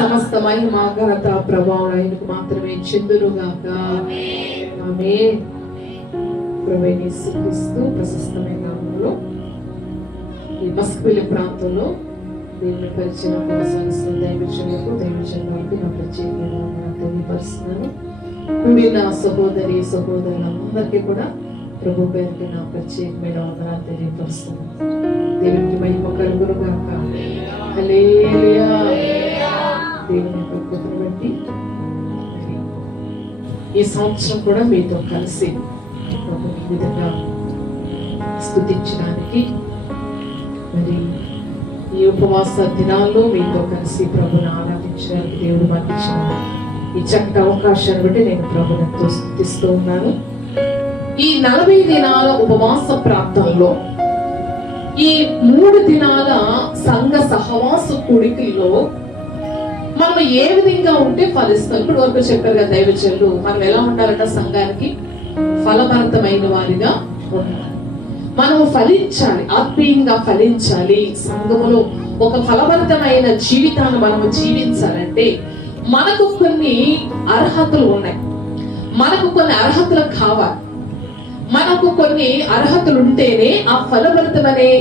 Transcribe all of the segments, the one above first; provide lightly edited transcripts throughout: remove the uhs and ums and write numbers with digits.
సమస్త మహిమ ఘనత ప్రభావం ఆయనకు మాత్రమే చెందునుగాక. ఆమేన్. ప్రభువైన యేసుక్రీస్తు ప్రశస్తమైన నామములో ఈ మస్కబిల్లి ప్రాంతంలో దేవుని పరిచయం కొనసాగిస్తున్న దైవజనులకు నా ప్రత్యేకమైన తెలియపరుస్తున్నాను. కూడిన సహోదరి సహోదరులందరికీ కూడా ప్రభు పేరుకి నా ప్రత్యేకమైన వందనాలు తెలియపరుస్తున్నాను. దేవునికి మహిమ కలుగునుగాక. హల్లెలూయా. దేవుని కృపను బట్టి ఈ సంవత్సరం కూడా మీతో కలిసి ప్రభుని విధంగా స్తుతించడానికి మరి ఈ ఉపవాస దినాల్లో మీతో కలిసి ప్రభుని ఆరాధించడానికి దేవుడు మాకు ఇచ్చిన ఈ చక్కటి అవకాశాన్ని బట్టి నేను ప్రభుని ఎంతో స్తుతిస్తూ ఉన్నాను. ఈ 40 దినాల ఉపవాస ప్రాంతంలో ఈ 3 దినాల సంఘ సహవాస కూడికల్లో మనం ఏ విధంగా ఉంటే ఫలిస్తాం. ఇప్పుడు వరకు చెప్పారు కదా దైవజనులు, మనం ఎలా ఉండాలంట సంఘానికి ఫలభరితమైన వారిగా ఉండాలి. మనం ఫలించాలి, ఆత్మీయంగా ఫలించాలి. సంఘములో ఒక ఫలభరితమైన జీవితాన్ని మనము జీవించాలంటే మనకు కొన్ని అర్హతలు ఉన్నాయి. మనకు కొన్ని అర్హతలు కావాలి. మనకు కొన్ని అర్హతలు ఉంటేనే ఆ ఫలభరితమనే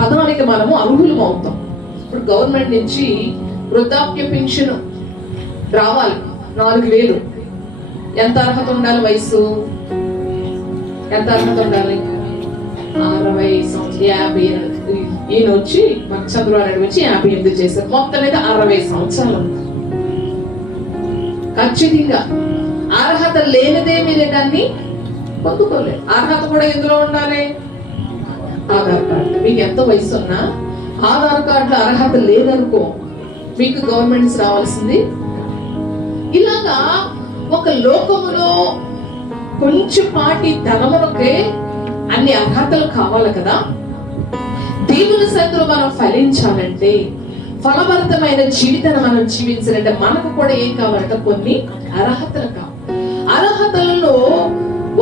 పదానికి మనము అర్హులం అవుతాం. ఇప్పుడు గవర్నమెంట్ నుంచి వృద్ధాప్య పెన్షన్ రావాలి 4,000. ఎంత అర్హత ఉండాలి? వయసు ఎంత అర్హత ఉండాలి? 60 సంవత్సరాలు 50. ఈయన వచ్చి మన చంద్రబాబు నాయుడు వచ్చి 58 చేశారు. మొత్తం మీద 60 సంవత్సరాలు ఉంది. ఖచ్చితంగా అర్హత లేనిదే మీరే దాన్ని పొందుకోలేదు. అర్హత కూడా ఎందులో ఉండాలి? ఆధార్ కార్డు. మీకు ఎంత వయసు ఉన్నా ఆధార్ కార్డులో అర్హత లేదనుకో మీకు గవర్నమెంట్స్ రావాల్సింది. ఇలాగా ఒక లోకములో కొంచెం పాటి ధనములకే అన్ని అర్హతలు కావాలి కదా. దేవుని సన్నిధిలో మనం ఫలించాలంటే, ఫలభరితమైన జీవితాన్ని మనం జీవించాలంటే మనకు కూడా ఏం కావాలంటే కొన్ని అర్హతలు కావాలి. అర్హతలలో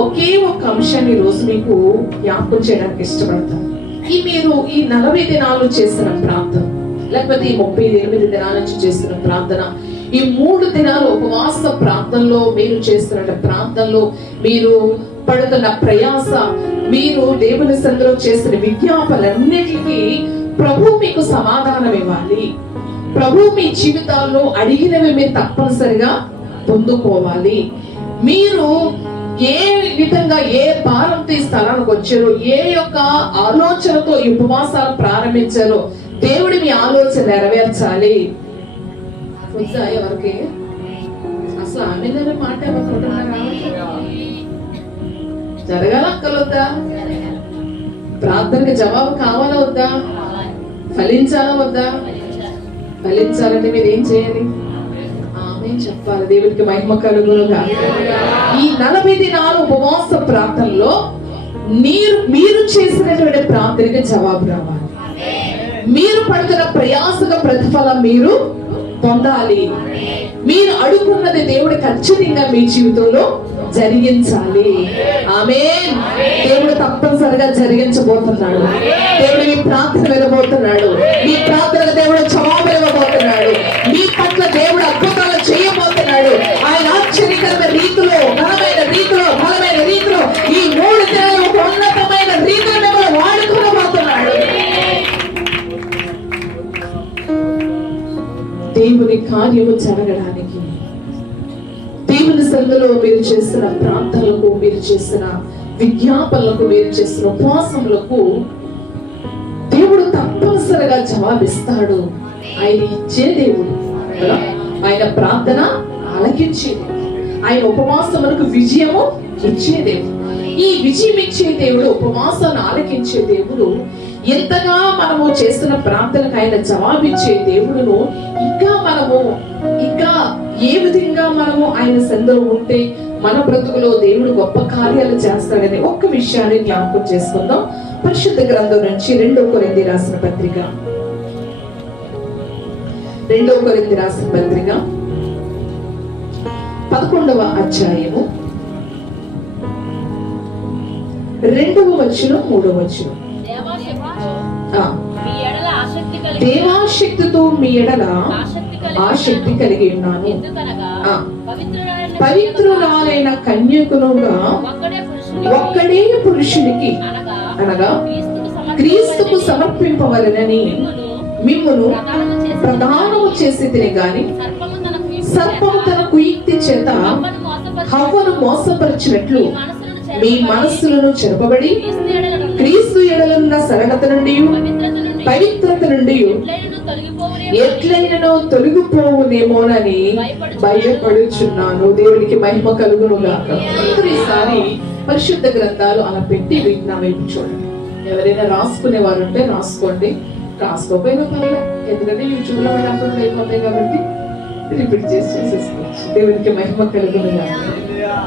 ఒకే ఒక అంశాన్ని రోజు మీకు జ్ఞాపకం చేయడానికి ఇష్టపడతాను. మీరు ఈ 40 దినాలు చేసిన ప్రార్థన, లేకపోతే ఈ 38 దినాల నుంచి చేస్తున్న ప్రార్థన, ఈ 3 దినాలు ఉపవాస ప్రార్థనలో మీరు చేస్తున్న ప్రార్థనలో మీరు పడుతున్న ప్రయాస, మీరు దేవుని సన్నిధిలో చేస్తున్న విజ్ఞాపనలన్నిటికీ ప్రభు మీకు సమాధానం ఇవ్వాలి. ప్రభు మీ జీవితాల్లో అడిగినవి మీరు తప్పనిసరిగా పొందుకోవాలి. మీరు ఏ విధంగా ఏ భారంతో ఈ స్థలానికి వచ్చారో, ఏ యొక్క ఆలోచనతో ఈ ఉపవాసాలు ప్రారంభించారో దేవుడి మీ ఆలోచన నెరవేర్చాలి. ఎవరికి అసలు ఆమె మాట జరగాల అక్కలొద్దా? ప్రార్థనకి జవాబు కావాలా వద్దా? ఫలించాలా వద్దా? ఫలించాలంటే మీరు ఏం చేయాలి? ఆమె చెప్పాలి. దేవుడికి మహిమ కలుగునుగా. ఈ 40 దినాల ఉపవాస ప్రార్థనలో మీరు చేసినటువంటి ప్రార్థనకి జవాబు రావాలి. మీరు పడుతున్న ప్రయాసగా ప్రతిఫలం మీరు పొందాలి. మీరు అడుగున్నది దేవుడు ఖచ్చితంగా మీ జీవితంలో జరిగించాలి. ఆమేన్. దేవుడు తప్పనిసరిగా జరిగించబోతున్నాడు. దేవుడు మీ ప్రార్థన వినబోతున్నాడు. మీ ప్రార్థనకు దేవుడు జవాబు ఇవ్వబోతున్నాడు. మీ పట్ల దేవుడు అద్భుతాలు చేయబోతున్నాడు. ఆయన ఆశ్చర్యకరమైన రీతిలో, బలమైన రీతిలో ఈ 3 దినాలు ఒక ఉన్నతమైన రీతిలో మిమ్మల్ని వాడుకోబోతున్నాడు. దేవుని కార్యము జరగడానికి, దేవుని సన్నిధిలో మీరు చేస్తున్న ప్రార్థనలకు, మీరు చేస్తున్న విజ్ఞాపనలకు, మీరు చేస్తున్న ఉపవాసములకు దేవుడు తప్పనిసరిగా జవాబిస్తాడు. ఆయన ఇచ్చే దేవుడు, ఆయన ప్రార్థన ఆలకించేది, ఆయన ఉపవాసములకు విజయము ఇచ్చే దేవుడు. ఈ విజయం ఇచ్చే దేవుడు, ఉపవాసాన్ని ఆలకించే దేవుడు, ఎంతగా మనము చేస్తున్న ప్రార్థనకు ఆయన జవాబిచ్చే దేవుడును ఇంకా ఏ విధంగా మనము ఆయన సన్నిధిలో ఉంటే మన బ్రతుకులో దేవుడు గొప్ప కార్యాలు చేస్తాడనే ఒక్క విషయాన్ని జ్ఞాపకం చేసుకుందాం. పరిశుద్ధ గ్రంథం నుంచి 2 కొరింథీ రాసిన పత్రిక 11వ అధ్యాయము 2వ వచనం 3వ వచనం. దేవాశక్తితో మీ ఎడల ఆసక్తి కలిగి ఉన్నాను. ఎందుకనగా పవిత్రురాలైన కన్యకులుగా ఒక్కడే పురుషునికి అనగా క్రీస్తుకు సమర్పింపవలెనని మిమ్మును ప్రదానము చేసి తిని గాని సర్పము తన కుయుక్తి చేత హవ్వను మోసపరిచినట్లు మీ మనస్సులను చెరపబడి క్రీస్తు ఎడలున్న సరళత నుండి పవిత్రత నుండి ఎట్లైనను తొలగిపోవునేమోనని భయపడుచున్నాను. దేవునికి మహిమ కలుగును గాక. ఈసారి పరిశుద్ధ గ్రంథాలు అలా పెట్టి వీటిని వైపు చూడండి. ఎవరైనా రాసుకునే వారు ఉంటే రాసుకోండి, రాసుకోపోయినా పర్లేదు, ఎందుకంటే యూట్యూబ్ లో అప్లోడ్ అయిపోతాయి కాబట్టి రిపీట్ చేసి చూసేసుకోవచ్చు. దేవునికి మహిమ కలుగును గాక.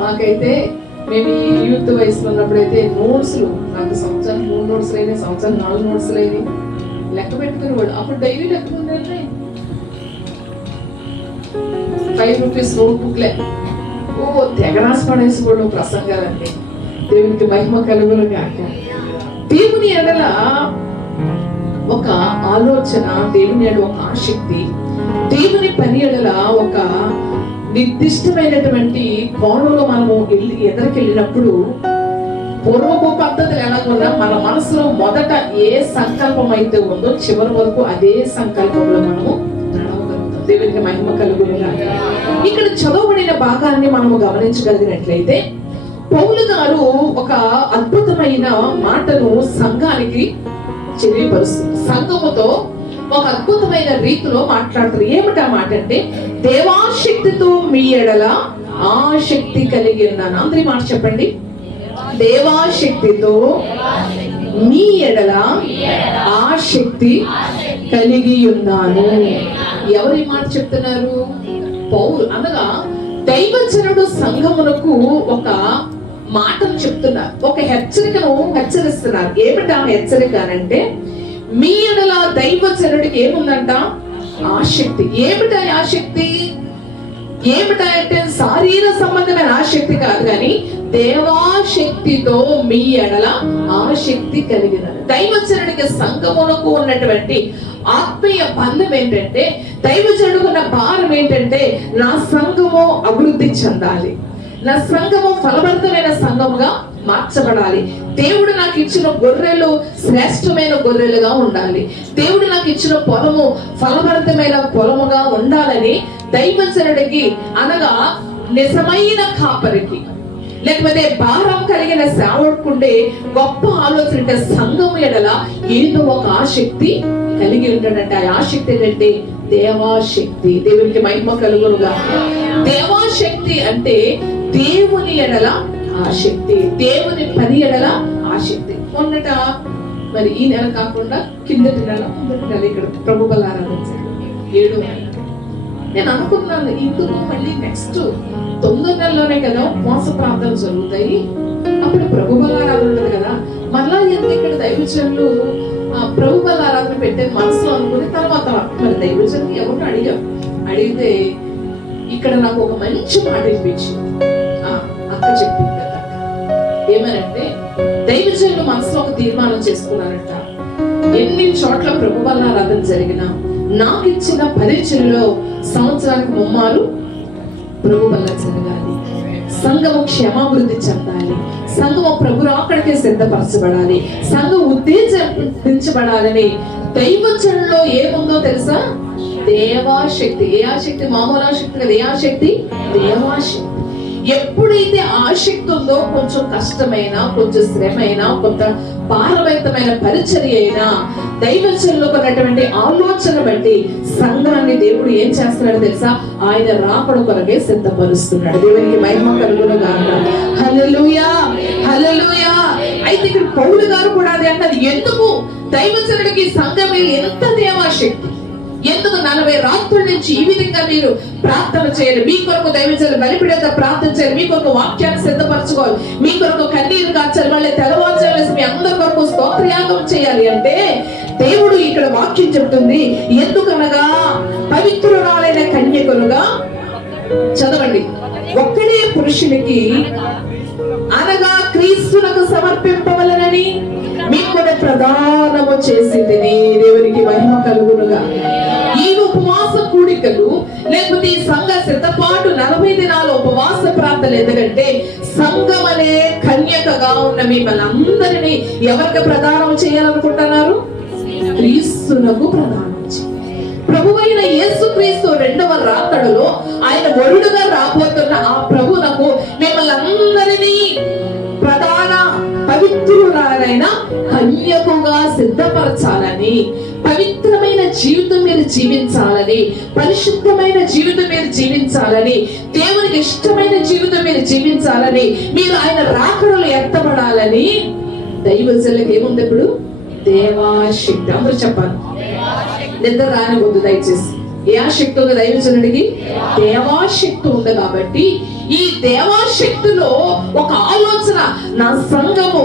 మాకైతే మేము ఈ యూత్ వయసులో ఉన్నప్పుడైతే నోట్స్లు, నాకు సంవత్సరం 3 నోట్స్లు అయినాయి, సంవత్సరం 4 నోట్స్లు అయినాయి, లెక్క పెట్టుకునేవాడు. అప్పుడు డైలీ లెక్క ఉండే 5 రూపీస్ నోట్ బుక్లే తెగ రాసి పడేసుకోవడం ప్రసంగాలండి. దేవునికి మహిమ కలుగును గాక. దేవుని ఎడల ఒక ఆలోచన, దేవుని ఎడల ఒక ఆసక్తి, దేవుని పని ఎడల ఒక నిర్దిష్టమైనటువంటి కోణంలో మనము ఎదురుకెళ్ళినప్పుడు పూర్వపు పద్ధతులు ఎలాగున్నా మన మనసులో మొదట ఏ సంకల్పం అయితే ఉందో చివరి వరకు అదే సంకల్పంలో మనము నడవగలుగుతాం. దేవునికి మహిమ కలుగును గాక. ఇక్కడ చదవబడిన భాగాన్ని మనము గమనించగలిగినట్లయితే పౌలు గారు ఒక అద్భుతమైన మాటను సంఘానికి తెలియపరుస్తుంది. సంఘముతో ఒక అద్భుతమైన రీతిలో మాట్లాడుతారు. ఏమిటా మాట అంటే, దేవాశక్తితో మీ ఎడల ఆసక్తి కలిగి ఉన్నాను. అందరి మాట చెప్పండి. దేవాశక్తితో మీ ఎడల ఆసక్తి కలిగి ఉన్నాను. ఎవరి మాట చెప్తున్నారు? పౌలు. అనగా దైవజనుడు సంఘమునకు ఒక మాటను చెప్తున్నారు, ఒక హెచ్చరికను హెచ్చరిస్తున్నారు. ఏమిటా హెచ్చరిక అంటే, మీ ఎడల దైవజనుడికి ఏముందంట? ఆసక్తి. ఏమిటా ఆసక్తి? ఏమిటా అంటే శారీర సంబంధమైన ఆసక్తి కాదు, కానీ దేవాశక్తితో మీ ఎడల ఆసక్తి కలిగిన దైవజనుడికి సంఘమునకు ఉన్నటువంటి ఆత్మీయ బంధం ఏంటంటే, దైవజనుడికి ఉన్న భారం ఏంటంటే, నా సంఘము అభివృద్ధి చెందాలి, నా సంఘము ఫలభరితమైన సంఘముగా మార్చబడాలి, దేవుడు నాకు ఇచ్చిన గొర్రెలు శ్రేష్టమైన గొర్రెలుగా ఉండాలి, దేవుడు నాకు ఇచ్చిన పొలము ఫలభరితమైన పొలముగా ఉండాలని దైవజనుడికి, అనగా నిజమైన కాపరికి, లేకపోతే భారం కలిగిన సేవకుడే గొప్ప ఆలోచన అంటే సంఘం ఎడల ఏదో ఒక ఆసక్తి కలిగి ఉంటాడంటే. ఆ ఆసక్తి ఏంటంటే దేవాశక్తి. దేవునికి మహిమ కలుగునుగా. దేవాశక్తి అంటే దేవుని ఎడల ఆసక్తి, దేవుని పని ఎడల ఆసక్తి. మొన్నట మరి ఈ నెల కాకుండా కిందటి నెల ఇక్కడ ప్రభు బల ఆరాధించారు 7వ నెల. నేను అనుకున్నాను, ఇందుకు మళ్ళీ నెక్స్ట్ 9 నెలలోనే కదా ఉపవాస ప్రార్థనలు జరుగుతాయి, అప్పుడు ప్రభు బల ఆరాధన ఉంటుంది కదా, మళ్ళా ఎందుకు ఇక్కడ దైవజనులు ప్రభు బల ఆరాధన పెట్టే మనసులో అనుకుని తర్వాత మరి దైవజనులు ఎవరు అడిగితే ఇక్కడ నాకు ఒక మంచి మాట వినిపించింది. అక్క చెప్పింది కదా, ఏమనంటే దైవజనులు మనసులో ఒక తీర్మానం చేసుకున్నారంట, ఎన్ని చోట్ల ప్రభు బల ఆరాధన జరిగినా నాకు ఇచ్చిన పరిచయలో సంవత్సరానికి 3 మార్లు ప్రభు బల జరగాలి, సంఘము క్షేమాభివృద్ధి చెందాలి, సంఘము ప్రభు రాకడికే సిద్ధపరచబడాలి, సంఘం ఉత్తేజించబడాలని దైవజనులో ఏముందో తెలుసా? దేవాశక్తి. ఏ ఆసక్తి? మామూలు ఆసక్తి కదా. ఏ ఆసక్తి? దేవాశక్తి. ఎప్పుడైతే ఆసక్తి ఉందో కొంచెం కష్టమైన, కొంచెం శ్రమైన, కొంత భారభరితమైన పరిచర్య అయినా దైవజనుల్లో ఉన్నటువంటి ఆలోచన బట్టి సంఘాన్ని దేవుడు ఏం చేస్తున్నాడు తెలుసా? ఆయన రాకడ కొరకే సిద్ధపరుస్తున్నాడు. దేవునికి మహిమ కలుగును గాక. హల్లెలూయా, హల్లెలూయా. అయితే ఇక్కడ పౌలు గారు కూడా అది అన్నది. ఎందుకు దైవజనుడికి సంఘం ఎంత దేవాశక్తి? ఎందుకు 40 రాత్రుల నుంచి ఈ విధంగా మీరు ప్రార్థన చేయాలి, మీ కొరకు దైవజనులు బలిపీడేత ప్రార్థన చేయాలి, మీ కొరకు వాక్యాన్ని సిద్ధపరచుకోవాలి, మీ కొరకు కన్నీరు కాచాలి, మళ్ళీ తెల్లవారుజామున మీ అందరి కొరకు స్తోత్రయాగం చేయాలి అంటే దేవుడు ఇక్కడ వాక్యం చెప్తుంది. ఎందుకనగా పవిత్రురాలైన కన్యకులుగా, చదవండి, ఒక్కడే పురుషునికి అనగా క్రీస్తునకు సమర్పింపవలనని మీకు ప్రదానము చేసింది. దేవునికి మహిమ కలుగునుగా. ఈ ఉపవాస కూడికలు సంఘ సిద్ధపాటు 40 దినాల ఉపవాస ప్రార్థన ఎందుకంటే సంఘం అనే కన్యకగా ఉన్న మిమ్మల్ని అందరినీ ఎవరికి ప్రదానం చేయాలనుకుంటున్నారు? క్రీస్తునకు ప్రదానం. ప్రభువైన యేసుక్రీస్తు 2వ రాకడలో ఆయన వరుడుగా రాబోతున్న ఆ ప్రభువునకు మిమ్మల్ని అందరినీ ప్రధాన పవిత్రులైన కన్యకుగా సిద్ధపరచాలని, పవిత్రమైన జీవితం మీరు జీవించాలని, పరిశుద్ధమైన జీవితం మీరు జీవించాలని, దేవునికి ఇష్టమైన జీవితం మీరు జీవించాలని, మీరు ఆయన రాకడలో ఎత్తబడాలని దైవజనులకు ఏముంది? ఇప్పుడు దేవాశక్తి. అందరూ చెప్పాలి, నిద్ర రానివద్దు దయచేసి. ఏ ఆసక్తి ఉంది దైవజనుడికి? దేవాశక్తి ఉంది. కాబట్టి ఈ దేవాశక్తిలో ఒక ఆలోచన, నా సంఘము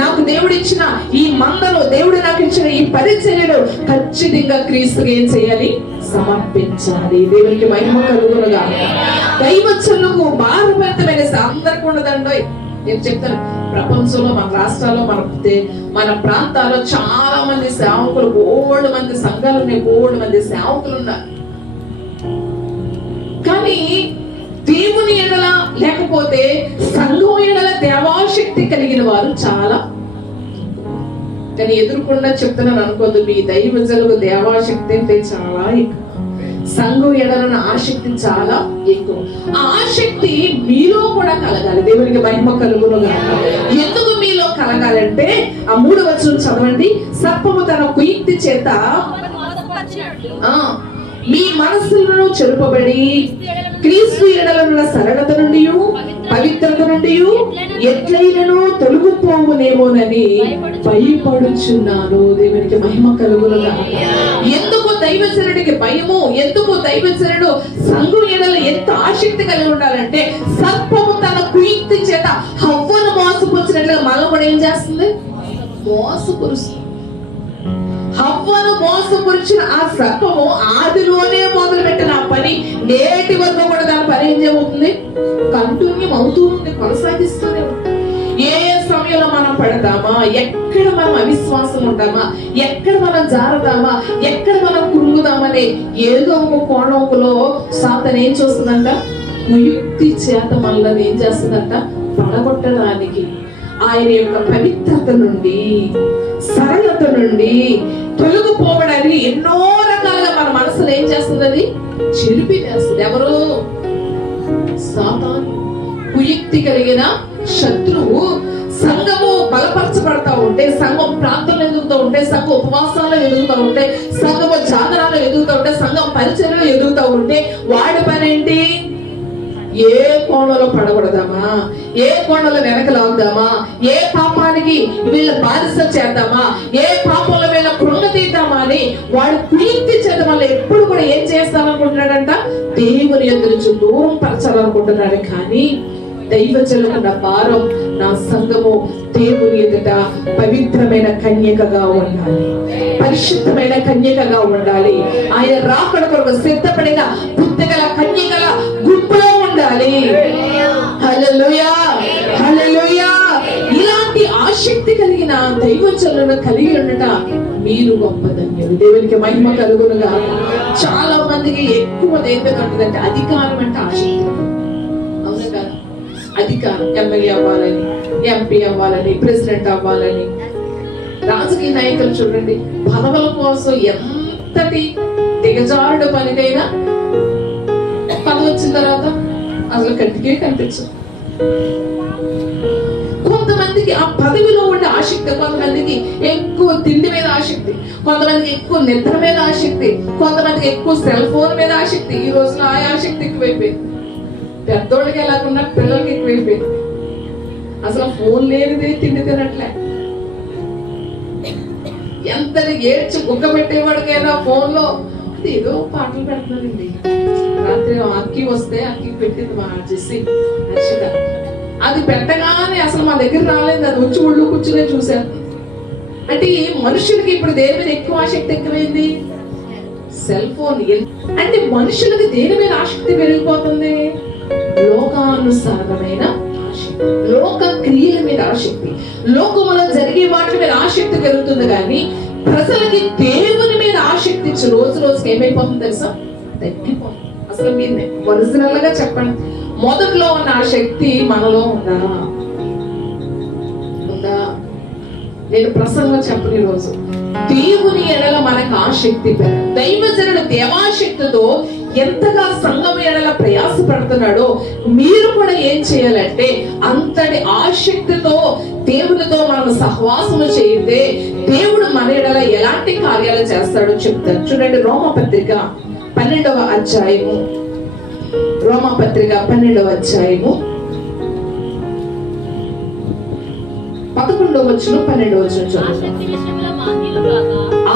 నాకు దేవుడిచ్చిన ఈ మందలో, దేవుడు నాకు ఇచ్చిన ఈ పరిచర్యలో ఖచ్చితంగా క్రీస్తుకి ఏం చేయాలి? సమర్పించాలి. దేవునికి మహిమ కలుగునుగా. దైవజనులకు భారభరితమైన అందరికీ ఉండదండి. నేను చెప్తాను, ప్రపంచంలో మన రాష్ట్రాల్లో మన ప్రాంతాల్లో చాలా మంది సేవకులు, బోల్డ్ మంది సంఘాలు ఉన్నాయి, బోల్డ్ మంది సేవకులు ఉన్నారు. కానీ దేవుని ఎడల లేకపోతే సంఘం ఎడల దేవాశక్తి కలిగిన వారు చాలా. కానీ ఎదురుకుండా చెప్తున్నాను అనుకోద్దు, మీ దైవజనులకు దేవాశక్తి అంటే చాలా ఎక్కువ, సంఘం ఎడలన్న ఆసక్తి చాలా ఎక్కువ. ఆ ఆసక్తి మీలో కూడా కలగాలి. దేవునికి మహిమ కలుగునుగా. ఎందుకు మీలో కలగాలంటే ఆ 3వ వచనం చదవండి. సర్పము తన కుయుక్తి చేత మీ మనస్సులను చెరుపబడి క్రీస్తు ఎడలనున్న సరళత నుండి, పవిత్రత నుండి ఎట్లయినను తొలగిపోవునేమోనని భయపడుచున్నాను. దేవునికి మహిమ కలుగునుగా. ఎందుకు దైవజనుడికి భయము? ఎందుకు దైవజనుడు సంఘం ఎడల ఎంత ఆసక్తి కలిగి ఉండాలంటే, సర్పము తన కుయుక్తి చేత హవ్వను మోసపుచ్చినట్లుగా మనల్ని కూడా ఏం చేస్తుంది? మోసపురుస్తుంది. హవ్వను మోసపురిచిన ఆ సర్పము ఆదిలోనే మొదలు పెట్టిన ఆ పని నేటి వరకు కూడా దాని పని ఏం చేయబోతుంది? కంటిన్యూ అవుతూ ఉంది, కొనసాగిస్తూనే ఉంది. ఏ సమయంలో మనం పడతామా, ఎక్కడ మనం అవిశ్వాసం ఉంటామా, ఎక్కడ మనం జారతామా, ఎక్కడ మనం కురుంగుదామని ఏదో ఒక కోణంలో సాతాను ఏం చూస్తుందంట? కుయుక్తి చేత మనల్ని ఏం చేస్తుందంట? పడగొట్టడానికి. ఆయన యొక్క పవిత్రత నుండి, సరళత నుండి తొలగిపోవడానికి ఎన్నో రకాలుగా మన మనసులో ఏం చేస్తుంది? అది చెరిపి వేస్తుంది. ఎవరు? సాతాను. కుయుక్తి కలిగిన శత్రువు. సంఘము బలపరచబడతా ఉంటే, సంఘం ప్రార్థనలు ఎదుగుతూ ఉంటే, సంఘం ఉపవాసాలు ఎదుగుతూ ఉంటే, సంఘము జాగరాలు ఎదుగుతూ ఉంటే, సంఘం పరిచర్యలు ఎదుగుతూ ఉంటే వాడి పని ఏంటి? ఏ కోణంలో పడకూడదామా, ఏ కోణంలో వెనకలాగుదామా, ఏ పాపానికి వీళ్ళ బాధిత చేద్దామా, ఏ పాపంలో వీళ్ళ కృంగతీద్దామా అని వాడు కుయుక్తి చేత వల్ల ఎప్పుడు కూడా ఏం చేస్తాననుకుంటున్నాడంట? దేవుని ఎదురు నుంచి దూరం పరచాలనుకుంటున్నాడు. కానీ దైవజనులకు నా భారం, నా సంఘము దేవుని ఎదుట పవిత్రమైన కన్యకగా ఉండాలి, పరిశుద్ధమైన కన్యకగా ఉండాలి. ఆయన రాకడ కొరకు సిద్ధపడిన బుద్ధిగల కన్యకల గుంపులో ఉండాలి. హల్లెలూయా, హల్లెలూయా. ఇలాంటి ఆసక్తి కలిగిన దైవజనులను కలిగి ఉండట మీరు గొప్ప ధన్యులు. దేవునికి మహిమ కలుగునుగా. చాలా మందికి ఎక్కువ దేనికంటే అధికారం అంటే ఆసక్తి. అవును కదా? అధికారం, ఎమ్మెల్యే అవ్వాలని, ఎంపీ అవ్వాలని, ప్రెసిడెంట్ అవ్వాలని. రాజకీయ నాయకులు చూడండి, పదవుల కోసం ఎంతటి దిగజారుడు పనికైనా పదవి వచ్చిన తర్వాత అసలు కంటికే కనిపించదు. కొంతమందికి ఆ పదవిలో ఉండే ఆసక్తి, కొంతమందికి ఎక్కువ తిండి మీద ఆసక్తి, కొంతమందికి ఎక్కువ నిద్ర మీద ఆసక్తి, కొంతమందికి ఎక్కువ సెల్ ఫోన్ మీద ఆసక్తి. ఈ రోజున ఆ ఆసక్తి ఎక్కువైపోయింది. పెద్దోళ్ళకి ఎలాగున్నా పిల్లలకి ఎక్కువైపోయింది. అసలు ఫోన్ లేనిదే తిండి తినట్లే. ఎంత ఏడ్చి గుక్క పెట్టేవాడికైనా ఫోన్ లో ఏదో పాటలు పెడుతున్నారండి. రాత్రి అక్కి వస్తే అక్కి పెట్టింది మా చేసి హర్షిత. అది పెట్టగానే అసలు మా దగ్గర రాలేదు, అది వచ్చి ఒళ్ళు కూర్చునే చూశాను. అంటే మనుషులకి ఇప్పుడు దేని మీద ఎక్కువ ఆసక్తి ఎక్కువైంది? Cell phone. అంటే మనుషులకి దేని మీద ఆసక్తి పెరిగిపోతుంది? లోకానుసారమైన ఆసక్తి, లోక క్రియల మీద ఆసక్తి, లోకములో జరిగే వాటి మీద ఆసక్తి పెరుగుతుంది. కానీ ప్రజలకి దేవుని మీద ఆసక్తి రోజు రోజుకి ఏమైపోతుంది తెలుసా? తగ్గిపోతుంది. అసలు మీరు ఒరిజినల్ గా చెప్పండి, మొదట్లో ఉన్న ఆ శక్తి మనలో ఉందా? ఉందా? నేను ప్రసంగం చెప్పని రోజు దేవుని ఎడల మనకు ఆ శక్తి, దైవజనుడు దేవాశక్తితో ఎంతగా సంఘం ఎడల ప్రయాసపడుతున్నాడో మీరు కూడా ఏం చేయాలంటే అంతటి ఆసక్తితో దేవునితో మనం సహవాసము చేయితే దేవుడు మన ఎడల ఎలాంటి కార్యాలు చేస్తాడో చెప్తారు. చూడండి, రోమపత్రిక 12వ అధ్యాయము, రోమపత్రిక 12వ అధ్యాయము 11వ వచనం 12వ వచనం చదువుతాం.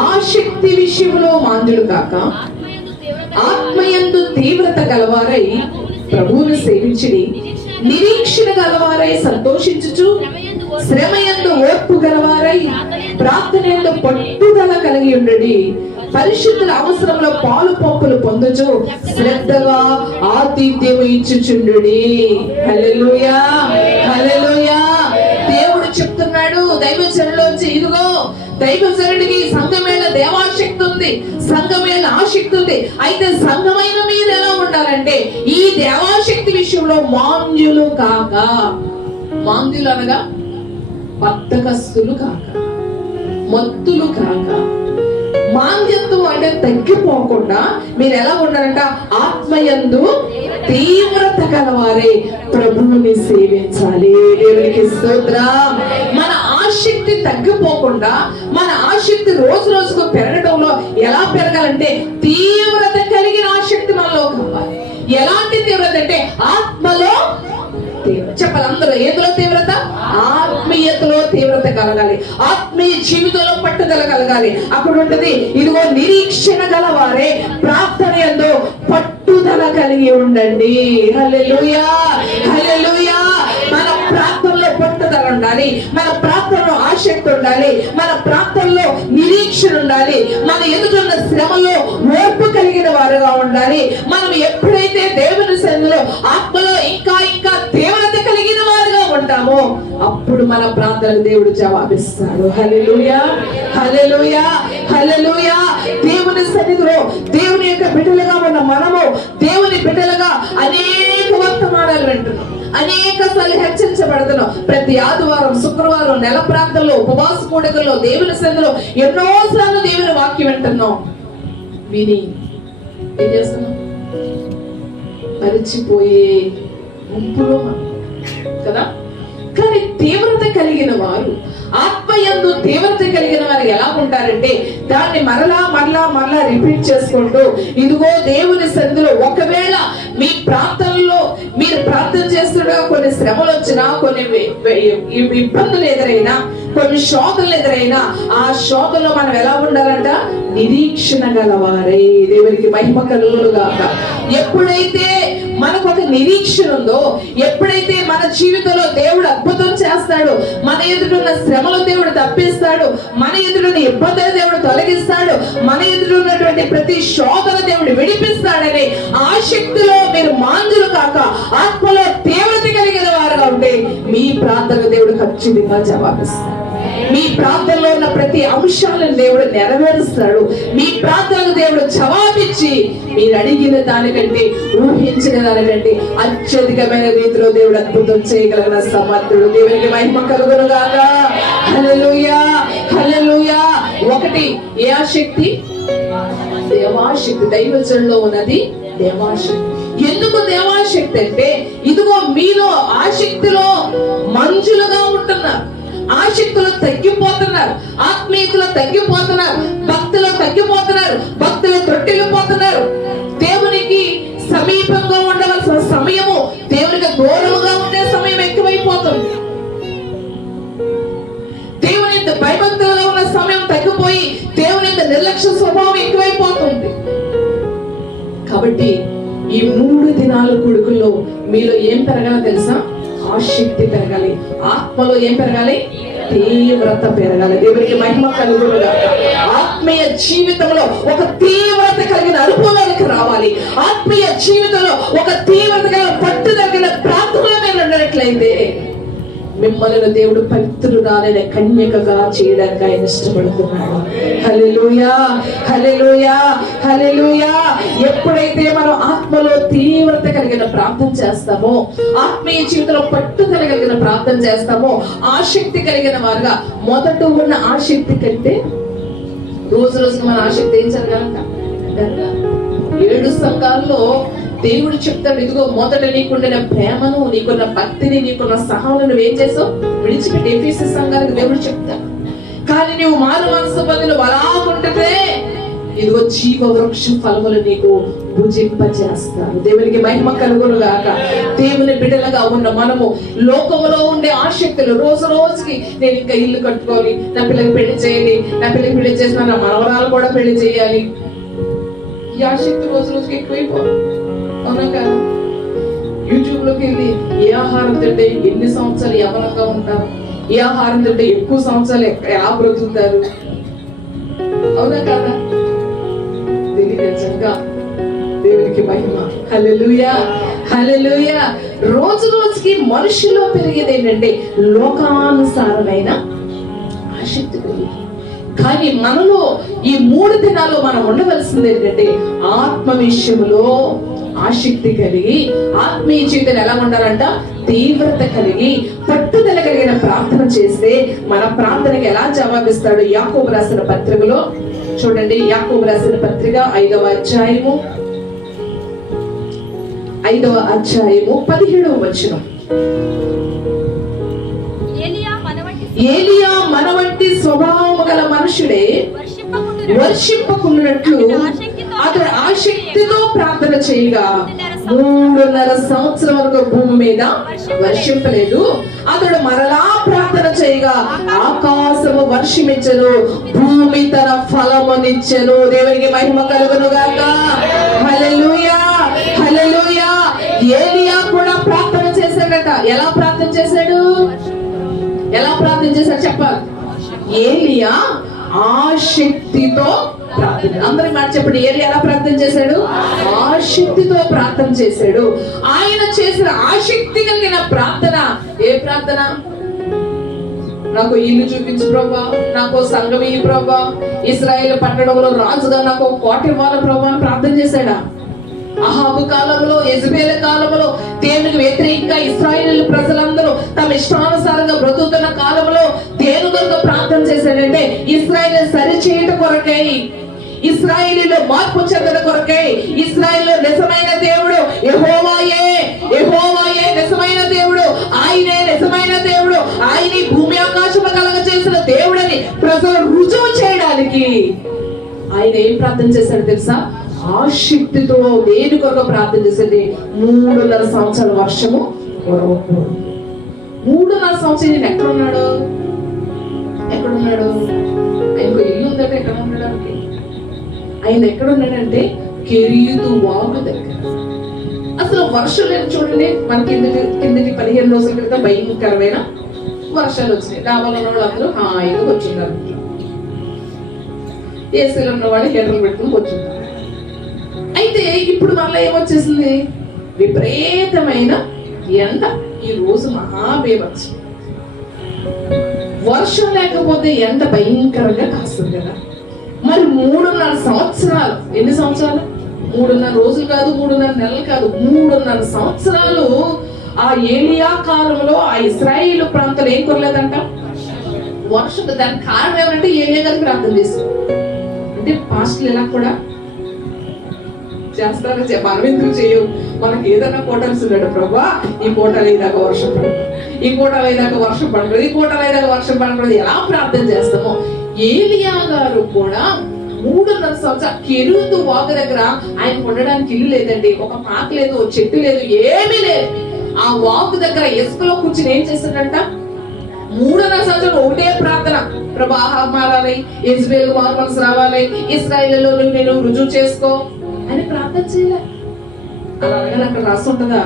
ఆసక్తి విషయంలో మాంద్యులు కాక ఆత్మయందు తీవ్రత గలవారై ప్రభువును సేవించిడి, నిరీక్షణ గలవారై సంతోషించుచు, శ్రమయందు ఓర్పు గలవారై ప్రార్థనయందు పట్టుదల కలిగి ఉండడి, పరిశుద్ధుల అవసరంలో పాలు పంపులు పొందుచు శ్రద్ధగా ఆతిథ్యము ఇచ్చుచుండుడి. హల్లెలూయా, హల్లెలూయా. దేవుడు చెప్తున్నాడు దైవజనులోంచి, ఇదిగో దైవజనుడికి సంఘమేళ దేవాశక్తి ఉంది, సంఘమేళ ఆసక్తి ఉంది. అయితే సంఘమైన మీరు ఎలా ఉండాలంటే ఈ దేవాశక్తి విషయంలో మాంద్యులు కాక, మాంద్యులు అనగా బద్ధకస్తులు కాక, మత్తులు కాక, మాంద్యత్వం అంటే తగ్గిపోకుండా మీరు ఎలా ఉండాలంట, ఆత్మయందు తీవ్రత గలవారే ప్రభువుని సేవించాలి. దేవునికి స్తోత్రం. మన ఆసక్తి తగ్గిపోకుండా, మన ఆసక్తి రోజు రోజుకు పెరగడంలో ఎలా పెరగాలంటే తీవ్రత కలిగిన ఆసక్తి మనలో కావాలి. ఎలాంటి తీవ్రత అంటే ఆత్మలో చెప్పాలి అందరూ. ఏదులో తీవ్రత? ఆత్మీయతలో తీవ్రత కలగాలి, ఆత్మీయ జీవితంలో పట్టుదల కలగాలి. అక్కడ ఉంటది, ఇదిగో నిరీక్షణ గలవారే ప్రార్థన యందు పట్టుదల కలిగి ఉండండి. హల్లెలూయా, హల్లెలూయా. మన ప్రార్థనలో పట్టుదల ఉండాలి, మన ప్రార్థనలో ఆసక్తి ఉండాలి, మన ప్రార్థనలో నిరీక్షణ ఉండాలి, మన ఎదుగున్న శ్రమలో ఓర్పు కలిగిన వారుగా ఉండాలి. మనం ఎప్పుడైతే దేవుని సన్నిధిలో ఆత్మలో ఇంకా ఇంకా తీవ్రత కలిగిన వారుగా ఉంటామో అప్పుడు మన ప్రార్థనకు దేవుడు జవాబిస్తాడు. హల్లెలూయా, హల్లెలూయా, హల్లెలూయా. దేవుని సన్నిధిలో దేవుని యొక్క బిడ్డలుగా ఉన్న మనము దేవుని బిడ్డలుగా అనేక వర్తమానాలు వింటున్నాం, అనేక సార్లు హెచ్చరించబడుతున్నాం. ప్రతి ఆదివారం, శుక్రవారం, నెల ప్రాంతంలో, ఉపవాస కూడికల్లో, దేవుని సన్నిధిలో ఎన్నో సార్లు దేవుని వాక్యం వింటున్నాం. విని ఏం చేస్తున్నాం? మరిచిపోయే గుంపులో కదా. కానీ తీవ్రత కలిగిన వారు, ఆత్మయందు తీవ్రత కలిగిన వారు ఎలా ఉంటారంటే దాన్ని మరలా మరలా మరలా రిపీట్ చేసుకుంటూ, ఇదిగో దేవుని సన్నిధిలో ఒకవేళ మీ ప్రార్థనలో మీరు ప్రార్థన చేస్తుండగా కొన్ని శ్రమలు వచ్చినా, కొన్ని ఇబ్బందులు ఎదురైనా, కొన్ని శోధనలు ఎదురైనా, ఆ శోధనలో మనం ఎలా ఉండాలంట? నిరీక్షణ గలవారే. దేవునికి మహిమ కలుగునుగాక. ఎప్పుడైతే మనకు ఒక నిరీక్షణ ఉందో, ఎప్పుడైతే మన జీవితంలో దేవుడు అద్భుతం చేస్తాడు, మన ఎదురున్న శ్రమలు దేవుడు తప్పిస్తాడు, మన ఎదురున్న ఇబ్బందులు దేవుడు తొలగిస్తాడు, మన ఎదురున్నటువంటి ప్రతి శోధన దేవుడు విడిపిస్తాడని ఆసక్తిలో మీరు మాంద్యులు కాక ఆత్మలో తీవ్రత కలిగిన వారుగా ఉంటే మీ ప్రార్థన దేవుడు ఖచ్చితంగా జవాబిస్తాడు. మీ ప్రార్థనలో ఉన్న ప్రతి అంశాలను దేవుడు నెరవేరుస్తాడు. మీ ప్రార్థనకు దేవుడు జవాబిచ్చి మీరు అడిగిన దానికంటే, ఊహించిన దానికంటే అత్యధికమైన రీతిలో దేవుడు అద్భుతం చేయగలిగిన సమర్థుడు. దేవునికి మహిమ కలుగునుగాక. హల్లెలూయా, హల్లెలూయా. ఒకటి ఏ ఆసక్తి? దేవాశక్తి. దైవజనులో ఉన్నది దేవాశక్తి. ఎందుకు దేవాశక్తి అంటే ఇదిగో మీలో ఆసక్తిలో మంజులుగా ఉంటున్నారు, ఆసక్తులు తగ్గిపోతున్నారు, ఆత్మీయతలో తగ్గిపోతున్నారు, భక్తిలో తగ్గిపోతున్నారు, భక్తులు తొట్టిల్లిపోతున్నారు. దేవునికి సమీపంగా ఉండవలసిన సమయము దేవునికి దూరముగా ఉండే సమయం ఎక్కువైపోతుంది. దేవుని భయభక్తులలో ఉన్న సమయం తగ్గిపోయి దేవుని నిర్లక్ష్య స్వభావం ఎక్కువైపోతుంది. కాబట్టి ఈ 3 దినాల కొడుకుల్లో మీలో ఏం పెరగాలో తెలుసా? ఆసక్తి పెరగాలి, ఆత్మలో ఏం పెరగాలి? తీవ్రత పెరగాలి. దేవునికి మహిమ కలుగునుగాక. ఆత్మీయ జీవితంలో ఒక తీవ్రత కలిగిన అనుభవానికి రావాలి. ఆత్మీయ జీవితంలో ఒక తీవ్రత కలిగిన పట్టుదల ప్రార్థనలో మీరు ఉండనట్లయితే మిమ్మల్ని దేవుడు పవిత్రురాలైన కన్యకగా చేయడానికి ఆయన ఇష్టపడుతున్నాడు. హల్లెలూయా, హల్లెలూయా, హల్లెలూయా. ఎప్పుడైతే మనం ఆత్మలో తీవ్రత కలిగిన ప్రార్థన చేస్తామో, ఆత్మీయ జీవితంలో పట్టుదల కలిగిన ప్రార్థన చేస్తామో, ఆసక్తి కలిగిన వారుగా, మొదట ఉన్న ఆసక్తి కంటే రోజు రోజుకి మన ఆసక్తి ఏం జరగాలంట? 7 సంఘాల్లో దేవుడు చెప్తాడు, ఇదిగో మొదట నీకుండిన ప్రేమను, నీకున్న భక్తిని, నీకున్న సహనం నువ్వేం చేసావు విడిచిపెట్టి ఎఫెసీ సంఘానికి దేవుడు చెప్తాడు. కానీ నువ్వు మారు మనసు బదులు అలాగుంటే ఇదిగో జీవ వృక్ష ఫలములు నీకు భుజింపజేస్తారు. దేవునికి మహిమ కలుగును గాక. దేవుని బిడ్డలుగా ఉన్న మనము లోకములో ఉండే ఆసక్తులు, రోజు రోజుకి నేను ఇంకా ఇల్లు కట్టుకోవాలి, నా పిల్లకి పెళ్లి చేయాలి, నా పిల్లకి పెళ్లి చేసిన నా మనవరాలు కూడా పెళ్లి చేయాలి, ఈ ఆసక్తి రోజు రోజుకి ఎక్కువైపోవాలి. అవునా కాదు? యూట్యూబ్ లోకి వెళ్ళి ఏ ఆహారం తింటే ఎన్ని సంవత్సరాలు యవనంగా ఉంటారు, ఏ ఆహారం తింటే ఎక్కువ సంవత్సరాలు ఎలా బ్రతుకుతారు, అవునా కాదా? తెలియజంగా దేవునికి మహిమ. హల్లెలూయా, హల్లెలూయా. రోజు రోజుకి మనుషులో పెరిగేది ఏంటంటే లోకానుసారమైన ఆసక్తి కలిగి. కానీ మనలో ఈ 3 దినాల్లో మనం ఉండవలసింది ఏంటంటే ఆత్మ విషయంలో ఆసక్తి కలిగి, ఆత్మీయ జీవితం ఎలా ఉండాలంట? తీవ్రత కలిగి, పట్టుదల కలిగిన ప్రార్థన చేస్తే మన ప్రార్థనకి ఎలా జవాబిస్తాడు? యాకోబు రాసిన పత్రికలో చూడండి, యాకోబు రాసిన పత్రిక 5వ అధ్యాయము 17వ వచనం. ఏలియా మన వంటి స్వభావము గల మనుషుడే వర్షింపకున్నట్లు అతడు ఆసక్తితో ప్రార్థన చేయగా 3.5 సంవత్సరం వరకు భూమి మీద వర్షింపలేదు. అతడు మరలా ప్రార్థన చేయగా ఆకాశము వర్షమిచ్చెను, భూమి తన ఫలమునిచ్చెను. దేవునికి మహిమ కలుగును గాక. హల్లెలూయా, హల్లెలూయా. ఏలియా కూడా ప్రార్థన చేశాడట. ఎలా ప్రార్థన చేశాడు? ఎలా ప్రార్థన చేశాడు చెప్పాలి? ఏలియా ఆసక్తితో ప్రార్థన. అందరి మాట చెప్పండి. ఏలియా ఎలా ప్రార్థన చేశాడు? ఆసక్తితో ప్రార్థన చేశాడు. ఆయన చేసిన ఆసక్తి కలిగిన ప్రార్థన ఏ ప్రార్థన? నాకు ఇల్లు చూపించు ప్రభా, నాకు సంఘం ఇయ్యి ప్రభా, ఇశ్రాయేలు పట్టణంలో రాజుగా నాకు కోట ఇవ్వాలి ప్రభా అని ప్రార్థన చేశాడా? అహాబు కాలంలో, యెజబెల్ కాలంలో దేవునికి వ్యతిరేకంగా ఇశ్రాయేలు ప్రజలందరూ తమ ఇష్టానుసారంగా బ్రతుకుతున్న కాలంలో దేని కొరకు ప్రార్థన చేశాడంటే ఇశ్రాయేలు సరిచేయట కొరకై, ఇశ్రాయేలీలో మార్పు చెందడం కొరకై. ఇశ్రాయేలు నిజమైన దేవుడు యెహోవాయే, యెహోవాయే నిజమైన దేవుడు, ఆయనే నిజమైన దేవుడు, ఆయనే భూమి ఆకాశము కలగ చేసిన దేవుడని ప్రజలు రుజువు చేయడానికి ఆయన ఏం ప్రార్థన చేశాడు తెలుసా? ఆసక్తితో దేని కొరకు ప్రార్థన చేసేది? 3.5 సంవత్సరాల వర్షము 3.5 సంవత్సరం నేను ఎక్కడున్నాడు? ఆయనకు ఇల్లు ఉందంటే ఎక్కడ ఉన్నాడు? ఆయన ఎక్కడ ఉన్నాడంటే కెరీతు వాగు దగ్గర. అసలు వర్షం లేదు చూడండి. మన కిందటి 15 రోజుల క్రితం భయంకరమైన వర్షాలు వచ్చినాయి. డాబాలో ఉన్న వాళ్ళు అందరూ హాయిగా వచ్చున్నారు, ఏసీలో ఉన్న వాళ్ళు హీటర్లు పెట్టుకుని వచ్చున్నారు. అయితే ఇప్పుడు మళ్ళీ ఏమొచ్చేసింది? విపరీతమైన ఎండ. ఈ రోజు మహాబేభత్సం. వర్షం లేకపోతే ఎండ భయంకరంగా కాస్తుంది కదా. మరి 3.5 సంవత్సరాలు, ఎన్ని సంవత్సరాలు? 3.5 రోజులు కాదు, 3.5 నెలలు కాదు, 3.5 సంవత్సరాలు ఆ ఏలియా కాలంలో ఆ ఇశ్రాయేలు ప్రాంతాలు ఏం కొరలేదంట? వర్షం. దానికి కారణం ఏమంటే ఏలియా గారికి ప్రార్థన చేస్తారు. అంటే పాస్టర్లు ఇలా కూడా చేస్తారో మనం ఎందుకు చేయవు? మనకి ఏదైనా కోటల్స్ ఉన్నాడు, ప్రభా ఈ కోటలు అయ్యేదాకా వర్షం పడదు, ఈ కోటలు అయ్యేదాకా వర్షం పడకూడదు, ఈ కోటలు అయ్యేదాకా వర్షం పడకూడదు, ఎలా ప్రార్థన చేస్తామో. ఏలియా గారు కూడా 3.5 సంవత్సరాలు కెరీతు వాగు దగ్గర ఆయన ఉండడానికి ఇల్లు లేదండి, ఒక పాక లేదు, చెట్టు లేదు, ఏమీ లేదు. ఆ వాగు దగ్గర ఇసుకలో కూర్చుని ఏం చేస్తాడంట? 3.5 సంవత్సరాలు ఒకటే ప్రార్థన, ప్రభా మారాలి, యెజబెల్ మారు మనసు రావాలి, ఇశ్రాయేలులో నేను రుజువు చేసుకో అని ప్రార్థన చేయలే. అలా అక్కడ రాసి ఉంటుందా?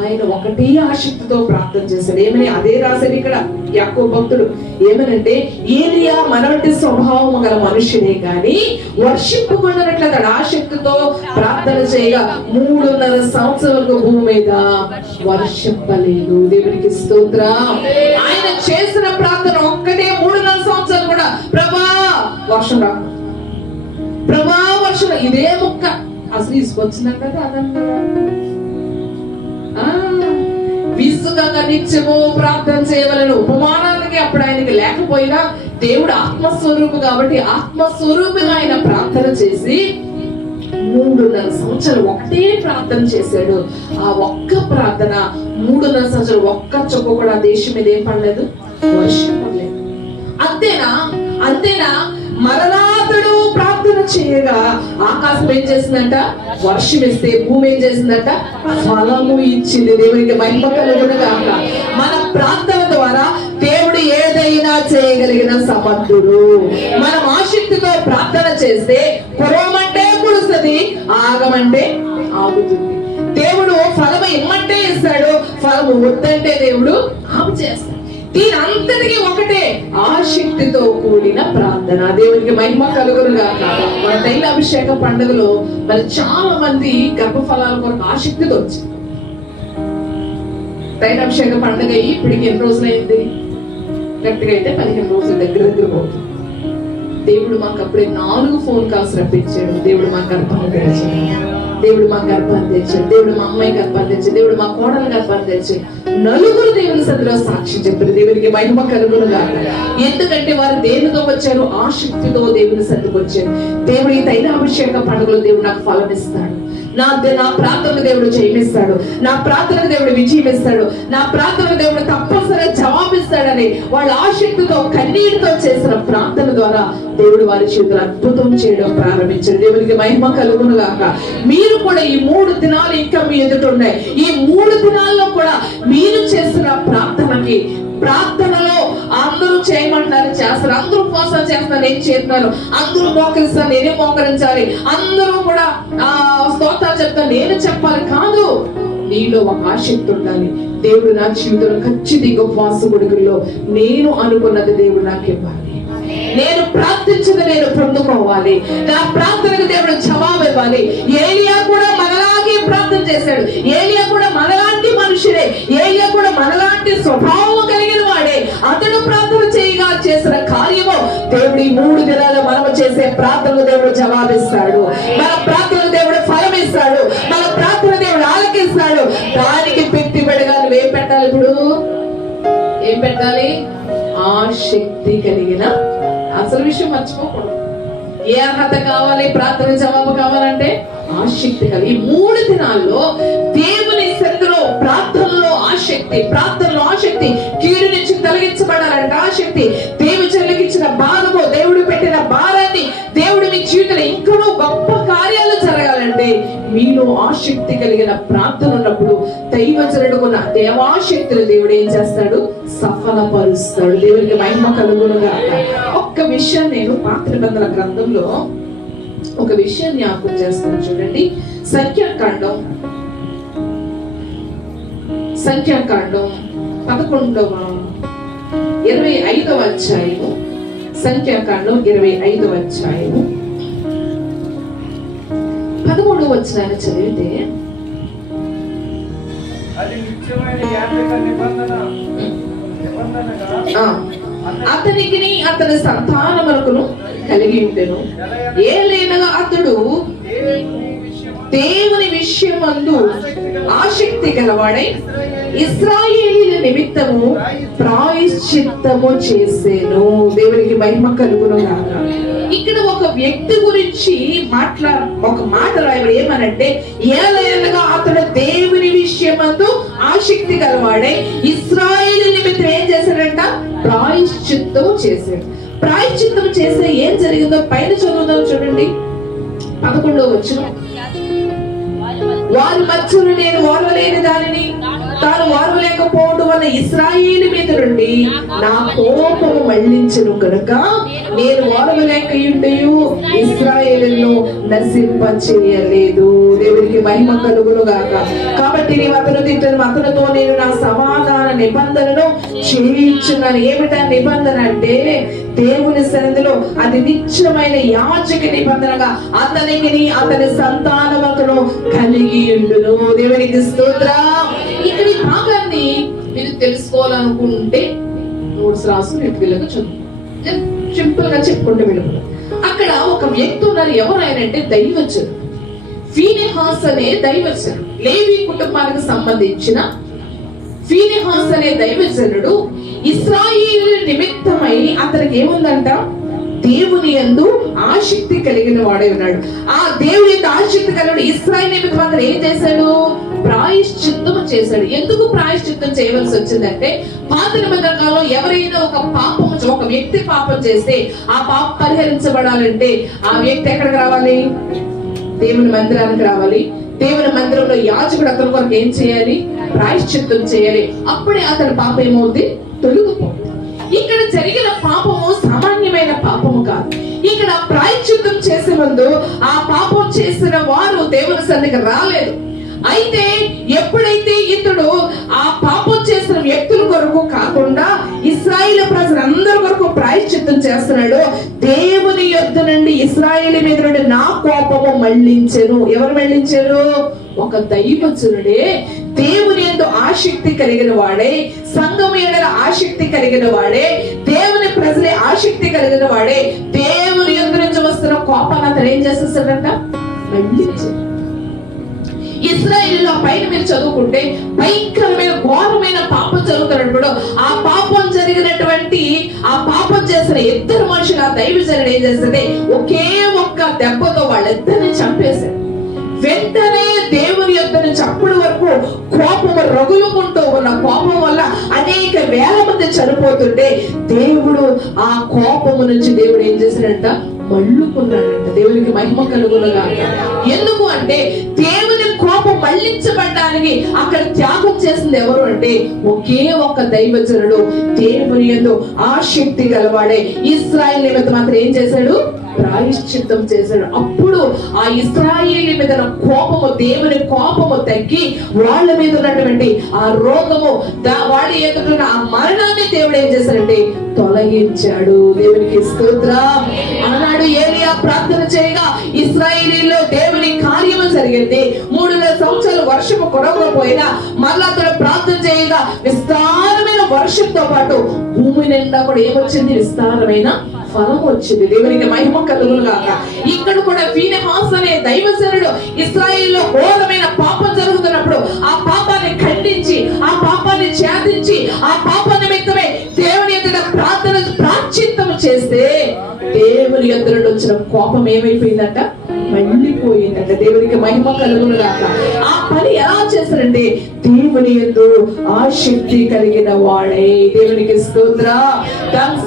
ఆయన ఒకటే ఆసక్తితో ప్రార్థన చేశాడు. ఏమని అదే రాశాడు ఇక్కడ యాకోబు భక్తుడు. ఏమనంటే ఏలియా మనవంటి స్వభావం గల మనుషుడే కానీ వర్షింపబడినట్లు అతడు ఆసక్తితో ప్రార్థన చేయగా 3.5 సంవత్సరాలకు భూమి మీద వర్షింపలేదు. దేవునికి స్తోత్రం. ఆయన చేసిన ప్రార్థన ఒక్కటే 3.5 సంవత్సరాలు కూడా ప్రభా వర్షం రా, ప్రభా వర్షం. ఇదే ముక్క అసలు తీసుకొచ్చినా కదా అదంతా విసుగగా నిత్యము ప్రార్థన చేయవలను. ఉపమానాలకి అప్పుడు ఆయనకి లేకపోయినా దేవుడు ఆత్మస్వరూపు కాబట్టి ఆత్మస్వరూపిగా ఆయన ప్రార్థన చేసి 3.5 సంవత్సరాలు ఒకటే ప్రార్థన చేశాడు. ఆ ఒక్క ప్రార్థన 3.5 సంవత్సరాలు ఒక్క చొక్క కూడా దేశం మీద ఏం పడలేదు, వర్షం పడలేదు. అంతేనా మరలాతడు ప్రార్థన చేయగా ఆకాశం ఏం చేసిందంట, వర్షం ఇస్తే భూమి ఏం చేసిందంట, ఫలము ఇచ్చింది. దేవునికి మహిమ కలుగును గాక. మన ప్రార్థన ద్వారా దేవుడు ఏదైనా చేయగలిగిన సమర్థుడు. మనం ఆసక్తితో ప్రార్థన చేస్తే కురవమంటే కురుస్తుంది, ఆగమంటే ఆగుతుంది. దేవుడు ఫలము ఇమ్మంటే ఇస్తాడు, ఫలము వద్దంటే దేవుడు ఆపు చేస్తాడు. దీని అంతటికి ఒకటే ఆసక్తితో కూడిన ప్రార్థన. దేవునికి మహిమ కలుగును గాక. మన తైలాభిషేక పండుగలో మరి చాలా మంది గర్భఫలాల కొరకు ఆసక్తితో వచ్చారు. తైలాభిషేక పండుగ ఇప్పటికి ఎన్ని రోజులైంది? గట్టిగా అయితే 15 రోజుల దగ్గర పోతుంది. దేవుడు మాకు అప్పుడే 4 ఫోన్ కాల్స్ రప్పించాడు. దేవుడు మా గర్భాన్ని తెరిచాడు, దేవుడు మా గర్భాన్ని తెరిచాడు, దేవుడు మా అమ్మాయి గర్భాన్ని తెరిచాడు, దేవుడు మా కోడల గర్భాన్ని తెరిచాడు. 4 దేవుని సన్నిధిలో సాక్షి చెప్పారు. దేవునికి మహిమ కలుగును గాక. ఎందుకంటే వారు దేనితో వచ్చారు, ఆసక్తితో దేవుని సన్నిధికి వచ్చారు. దేవుడు ఈ తైలాభిషేక పండుగలో దేవుడు నాకు ఫలం ఇస్తాడు, నా ప్రార్థనకు దేవుడు జయమిస్తాడు, నా ప్రార్థనకు దేవుడు విజయం ఇస్తాడు, నా ప్రార్థనకు దేవుడు తప్పనిసరిగా జవాబిస్తాడని వాళ్ళ ఆసక్తితో కన్నీటితో చేసిన ప్రార్థన ద్వారా దేవుడు వారి చేతులు అద్భుతం చేయడం ప్రారంభించాడు. దేవునికి మహిమ కలుగును గాక. మీరు కూడా ఈ 3 దినాలు ఇంకా మీ ఎదుట ఉన్నాయి. ఈ 3 దినాల్లో కూడా మీరు చేసిన ప్రార్థనలో అందరూ చేయమంటారు చేస్తారు, అందరూ ఉపవాసాలు చేస్తారు నేను చేస్తాను, అందరూ మోకరిస్తారు నేనే మోకరించాలి, అందరూ కూడా స్తోత్రాలు చెప్తాను నేను చెప్పాలి కాదు. నీలో ఒక ఆసక్తి ఉండాలి. దేవుడు నా జీవితంలో ఖచ్చితంగా ఉపవాస గుడుగుల్లో నేను అనుకున్నది దేవుడు నాకు ఇవ్వాలి, నేను ప్రార్థించింది నేను పొందుకోవాలి, నా ప్రార్థనకు దేవుడు జవాబు ఇవ్వాలి. ఏలియా కూడా మనలాగే ప్రార్థన చేశాడు. ఏలియా కూడా మనలాంటి మనుషుడే, ఏలియా కూడా మనలాంటి స్వభావం కలిగిన వాడే. అతడు ప్రార్థన చేయగా చేసిన కార్యము దేవుడు ఈ 3 దినాలు మనము చేసే ప్రార్థనకు దేవుడు జవాబిస్తాడు. మన ప్రార్థనకు దేవుడు ఫలం ఇస్తాడు, మన ప్రార్థన దేవుడు ఆలకిస్తాడు. దానికి పెట్టుబడిగా నువ్వేం పెట్టాలి? ఇప్పుడు ఏం పెట్టాలి? ఆసక్తి కలిగిన, అసలు విషయం మర్చిపోకూడదు. ఏ అర్హత కావాలి? ప్రార్థన జవాబు కావాలంటే ఆసక్తి కలిగి. ఈ 3 దినాల్లో దేవుని సన్నిధిలో ప్రార్థనలో ఆసక్తి, కీడు నుంచి తొలగించబడాలంటే ఆసక్తి, దేవుడు చెల్లికిచ్చిన భారము, దేవుడు పెట్టిన భారాన్ని దేవుడు మీ జీవితంలో ఇంకనూ గొప్ప కార్యాలు జరగాలంటే మీలో ఆసక్తి కలిగిన ప్రార్థన ఉన్నప్పుడు దైవజనుడుకున్న దేవాశక్తిని దేవుడు ఏం చేస్తాడు? సఫలపరుస్తాడు. దేవునికి మహిమ కలుగును గాక. ఒక్క విషయం నేను పాత నిబంధన గ్రంథంలో ఒక విషయం జ్ఞాపకం చేస్తాను చూడండి. సంఖ్యాకాండం 25వ అధ్యాయము, సంఖ్యాకాండం 25వ అధ్యాయము 13వ వచనాన్ని చదివితే, అతనికి అతని సంతానమునకును కలిగి ఉండెను. ఏలైనగా అతడు దేవుని విషయమందు ఆసక్తి గలవాడై ఇశ్రాయేలీయుల నిమిత్తము ప్రాయశ్చిత్తము చేసెను. దేవునికి మహిమ కలుగును గాక. ఇక్కడ ఒక వ్యక్తి గురించి ఒక మాట రాయబడి ఏమనంటే, ఏలైనగా అతడు దేవుని విషయమందు ఆసక్తి గలవాడై ఇశ్రాయేలీయుల నిమిత్తం ఏం చేశాడంట? ప్రాయశ్చిత్తము చేశాడు. ప్రాయశ్చిత్తము చేస్తే ఏం జరిగిందో పైన చదువుదాం చూడండి. 11వ వచనం. వారి మధ్యలో నేను ఓర్వలేని దానిని తాను ఓర్వలేకపోవడం వల్ల ఇశ్రాయేలు మీద నుండి నా కోపము మళ్లించును కనుక నేను ఓర్వలేకయుండెను ఇశ్రాయేలును నశింపచేయలేదు. దేవునికి మహిమ కలుగును గాక. కాబట్టి నీవు అతను తిట్టను, అతనితో నేను నా సమాధాన నిబంధనను చేయించున్నాను. ఏమిటా నిబంధన అంటే దేవుని సన్నిధిలో అది నిత్యమైన యాజక నిబంధనగా అతనికి అతని సంతానమును కలిగి ఉండును. దేవునికి స్తోత్రం. ఇక్కడ ఈ భాగాన్ని మీరు తెలుసుకోవాలనుకుంటే నోట్స్ రాసుకుని వీళ్ళకి చదువు, సింపుల్ గా చెప్పుకుంటూ వెళ్ళిపోతాం. అక్కడ ఒక వ్యక్తి ఉన్నారు. ఎవరైనంటే దైవజనుడు. ఫీనెహాస్ అనే దైవజనుడు, లేవి కుటుంబానికి సంబంధించిన ఫీనెహాస్ అనే దైవజనుడు ఇశ్రాయేలు నిమిత్తమై అతనికి ఏముందంట, దేవుని యందు ఆసక్తి కలిగిన వాడే ఉన్నాడు. ఆ దేవుని యందు ఆసక్తి కలిగిన ఇశ్రాయేలు నిమిత్తం అతను ఏం చేశాడు, ప్రాయశ్చిత్తం చేశాడు. ఎందుకు ప్రాయశ్చిత్తం చేయవలసి వచ్చిందంటే పాత నిబంధన కాలంలో ఎవరైనా ఒక వ్యక్తి పాపం చేస్తే ఆ పాపం పరిహరించబడాలంటే ఆ వ్యక్తి ఎక్కడికి రావాలి, దేవుని మందిరానికి రావాలి. దేవుని మందిరంలో యాజకుడు అతని కొరకు ఏం చేయాలి, ప్రాయశ్చిత్తం చేయాలి. అప్పుడే అతని పాపం ఏమవుతుంది, తొలగిపోతుంది. ఇక్కడ జరిగిన పాపము సామాన్యమైన పాపము కాదు. ఇక్కడ ప్రాయశ్చిత్తం చేసే ముందు ఆ పాపం చేసిన వారు దేవుని సన్నిధికి రాలేదు. అయితే ఎప్పుడైతే ఇతడు ఆ పాపం చేసిన వ్యక్తుల కొరకు కాకుండా ఇశ్రాయేలు ప్రజలందరి కొరకు ప్రాయశ్చిత్తం చేస్తున్నాడు, దేవుని యొద్ద నుండి ఇశ్రాయేలు మీద నుండి నా కోపము మళ్లించెను. ఎవరు మళ్లించారు, ఒక దైవజనుడే, దేవుని యందు ఆసక్తి కలిగిన వాడే, సంఘం యందు ఆసక్తి కలిగిన వాడే, దేవుని ప్రజలే ఆసక్తి కలిగిన వాడే దేవుని యందు నుంచి వస్తున్న కోపాన్ని అతను ఏం చేసేస్తాడంట, మళ్లించాడు. ఇశ్రాయేలులో పైన మీరు చదువుకుంటే భయంకరమైన ఘోరమైన పాపం జరుగుతున్నప్పుడు ఆ పాపం జరిగినటువంటి ఆ పాపం చేసిన ఇద్దరు మనుషులు ఆ దైవజనుడు ఏం చేస్తే ఒకే ఒక్క దెబ్బతో వాళ్ళిద్దరిని చంపేశారు. వెంటనే దేవుని యొద్ద నుంచి అప్పటి వరకు కోపము రగులుకుంటూ ఉన్న కోపం వల్ల అనేక వేల మంది చనిపోతుంటే దేవుడు ఆ కోపము నుంచి దేవుడు ఏం చేశాడంట, మళ్ళుకున్నాడంట. దేవునికి మహిమ కలుగునుగాక. ఎందుకు అంటే దేవుని కోపం మళ్లించబడడానికి అక్కడ త్యాగం చేసింది ఎవరు అంటే ఒకే ఒక్క దైవజనుడు, దేవుని యందు ఆసక్తి గలవాడే. ఇశ్రాయేలు నిమిత్తం మాత్రం ఏం చేశాడు, ప్రాయశ్చిత్తం చేశాడు. అప్పుడు ఆ ఇశ్రాయేలు మీద కోపము, దేవుని కోపము తగ్గి వాళ్ళ మీద ఉన్నటువంటి ఆ రోగము, వాళ్ళ ఎదుట ఆ మరణాన్ని దేవుడు ఏం చేశాడంటే తొలగించాడు. దేవునికి స్తోత్రం. అన్నాడు ఏలియా ప్రార్థన చేయగా ఇశ్రాయేలీలో దేవుని కార్యము జరిగింది. 3 సంవత్సరాలు వర్షము కొడవకపోయినా మళ్ళా అతడు ప్రార్థన చేయగా విస్తారమైన వర్షంతో పాటు భూమి నిండా కూడా ఏమొచ్చింది, విస్తారమైన ఫలం వచ్చింది. దేవునికి మహిమ కలుగునుగాక. ఇక్కడ కూడా ఫీనెహాస్ అనే దైవజనుడు ఇశ్రాయేలులో ఘోరమైన పాపం జరుగుతున్నప్పుడు ఆ పాపాన్ని ఖండించి, ఆ పాపాన్ని ఛేదించి, ఆ పాప నిమిత్తమే దేవుని ఎదుట ప్రాయశ్చిత్తం చేస్తే దేవుని ఎదుట వచ్చిన కోపం ఏమైపోయిందంట, మళ్ళీపోయిందంట. దేవునికి మహిమ కలుగునుగాక. ఆ పని ఎలా చేస్తారంటే దేవుని యందు ఆసక్తి కలిగిన వాడే. దేవునికి స్తోత్రం.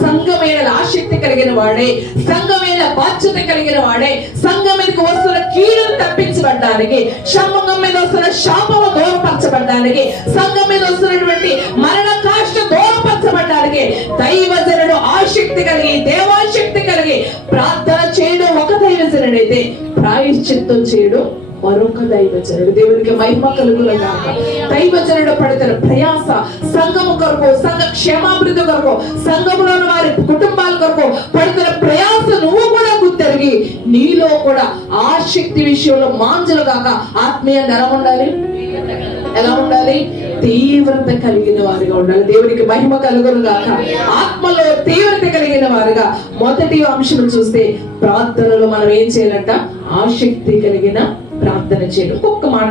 సంఘమైన ఆసక్తి కలిగిన వాడే, సంఘమైన బాధ్యత కలిగిన వాడే, సంఘం మీదకి వస్తున్న కీడును తప్పించబడ్డానికి, సంఘం మీద వస్తున్న శాపము దూరపరచబడ్డానికి, సంఘం మీద వస్తున్నటువంటి మరణ కాష్ట దూరపరచబడ్డానికి దైవజనుడు ఆసక్తి కలిగి, దేవాసక్తి కలిగి ప్రార్థన చేయడం ఒక దైవజనుడు అయితే ప్రాయశ్చిత్తం చేయడం మరొక దైవజనుడు. దేవునికి మహిమ కలుగునుగాక. దైవజనుడు పడుతున్న ప్రయాస సంఘము కొరకు, సంఘ క్షేమాభివృద్ధి కొరకు, సంఘములోని వారి కుటుంబాల కొరకు పడుతున్న ప్రయాస నువ్వు కూడా గుర్తెరిగి నీలో కూడా ఆసక్తి విషయంలో మాంజులు కాక ఆత్మీయంగా ఎలా ఉండాలి, తీవ్రత కలిగిన వారిగా ఉండాలి. దేవునికి మహిమ కలుగునుగాక. ఆత్మలో తీవ్రత కలిగిన వారుగా. మొదటి అంశం చూస్తే ప్రార్థనలో మనం ఏం చేయాలంట, ఆసక్తి కలిగిన ప్రార్థన చేయడం. ఒక్క మాట